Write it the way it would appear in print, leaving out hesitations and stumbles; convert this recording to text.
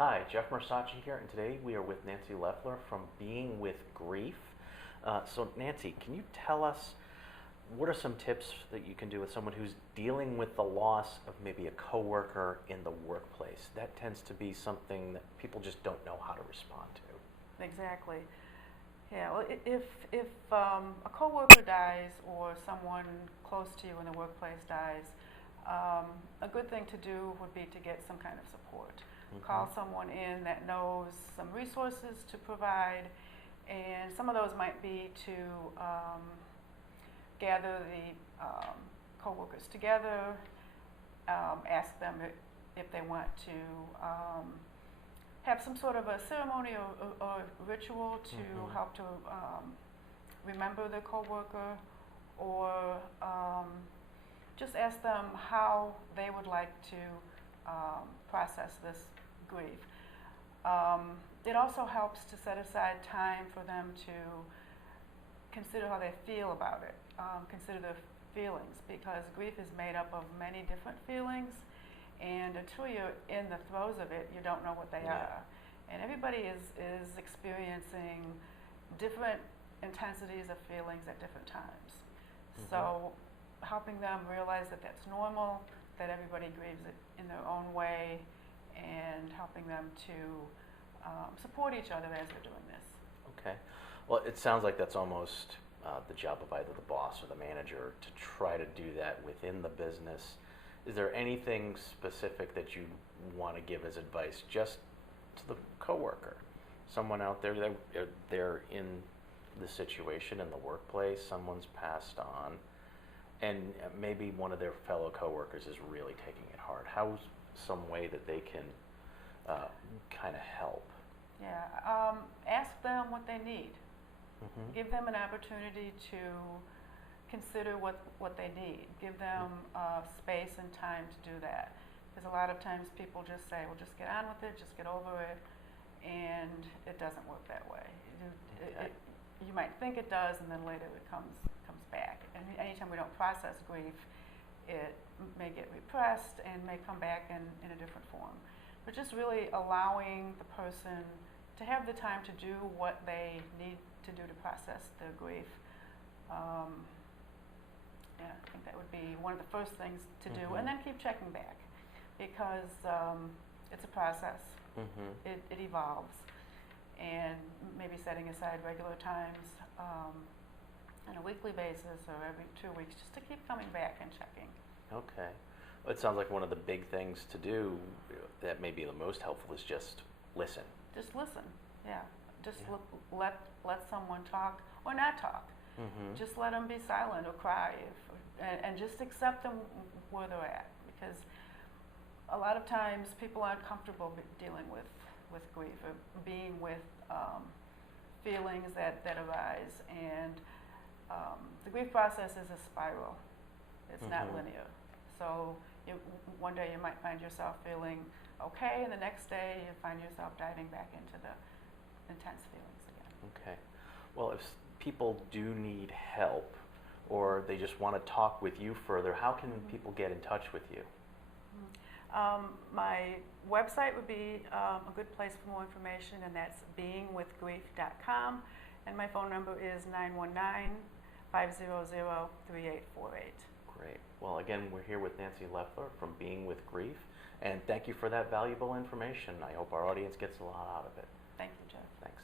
Hi, Jeff Mersacci here, and today we are with Nancy Loeffler from Being with Grief. So, Nancy, can you tell us what are some tips that you can do with someone who's dealing with the loss of maybe a coworker in the workplace? That tends to be something that people just don't know how to respond to. Exactly. Yeah. Well, if a coworker dies or someone close to you in the workplace dies, a good thing to do would be to get some kind of support. Call someone in that knows some resources to provide, and some of those might be to gather the coworkers together, ask them if they want to have some sort of a ceremony or ritual to help to remember the coworker, or just ask them how they would like to process this grief. It also helps to set aside time for them to consider how they feel about it, consider their feelings, because grief is made up of many different feelings, and until you're in the throes of it, you don't know what they are. And everybody is experiencing different intensities of feelings at different times. So helping them realize that that's normal, that everybody grieves it in their own way, and helping them to support each other as they're doing this. Okay. Well, it sounds like that's almost the job of either the boss or the manager to try to do that within the business. Is there anything specific that you want to give as advice just to the coworker? Someone out there, they're in the situation in the workplace, someone's passed on, and maybe one of their fellow coworkers is really taking it hard. How's some way that they can kind of help? Yeah, ask them what they need. Give them an opportunity to consider what they need. Give them space and time to do that. Because a lot of times people just say, well, just get on with it, just get over it, and it doesn't work that way. You might think it does, and then later it comes back. And anytime we don't process grief, it may get repressed and may come back in a different form. But just really allowing the person to have the time to do what they need to do to process their grief. Yeah, I think that would be one of the first things to do, and then keep checking back, because it's a process. It evolves, and maybe setting aside regular times on a weekly basis or every 2 weeks, just to keep coming back and checking. Okay. Well, it sounds like one of the big things to do that may be the most helpful is just listen. Just listen, yeah. Just let someone talk or not talk. Just let them be silent or cry, and just accept them where they're at. Because a lot of times people aren't comfortable dealing with grief or being with feelings that arise. And the grief process is a spiral. It's not linear. So one day you might find yourself feeling okay, and the next day you find yourself diving back into the intense feelings again. Okay. Well, if people do need help, or they just want to talk with you further, how can people get in touch with you? My website would be a good place for more information, and that's beingwithgrief.com, and my phone number is 919-500-3848. Great. Well, again, we're here with Nancy Loeffler from Being with Grief, and thank you for that valuable information. I hope our audience gets a lot out of it. Thank you, Jeff. Thanks.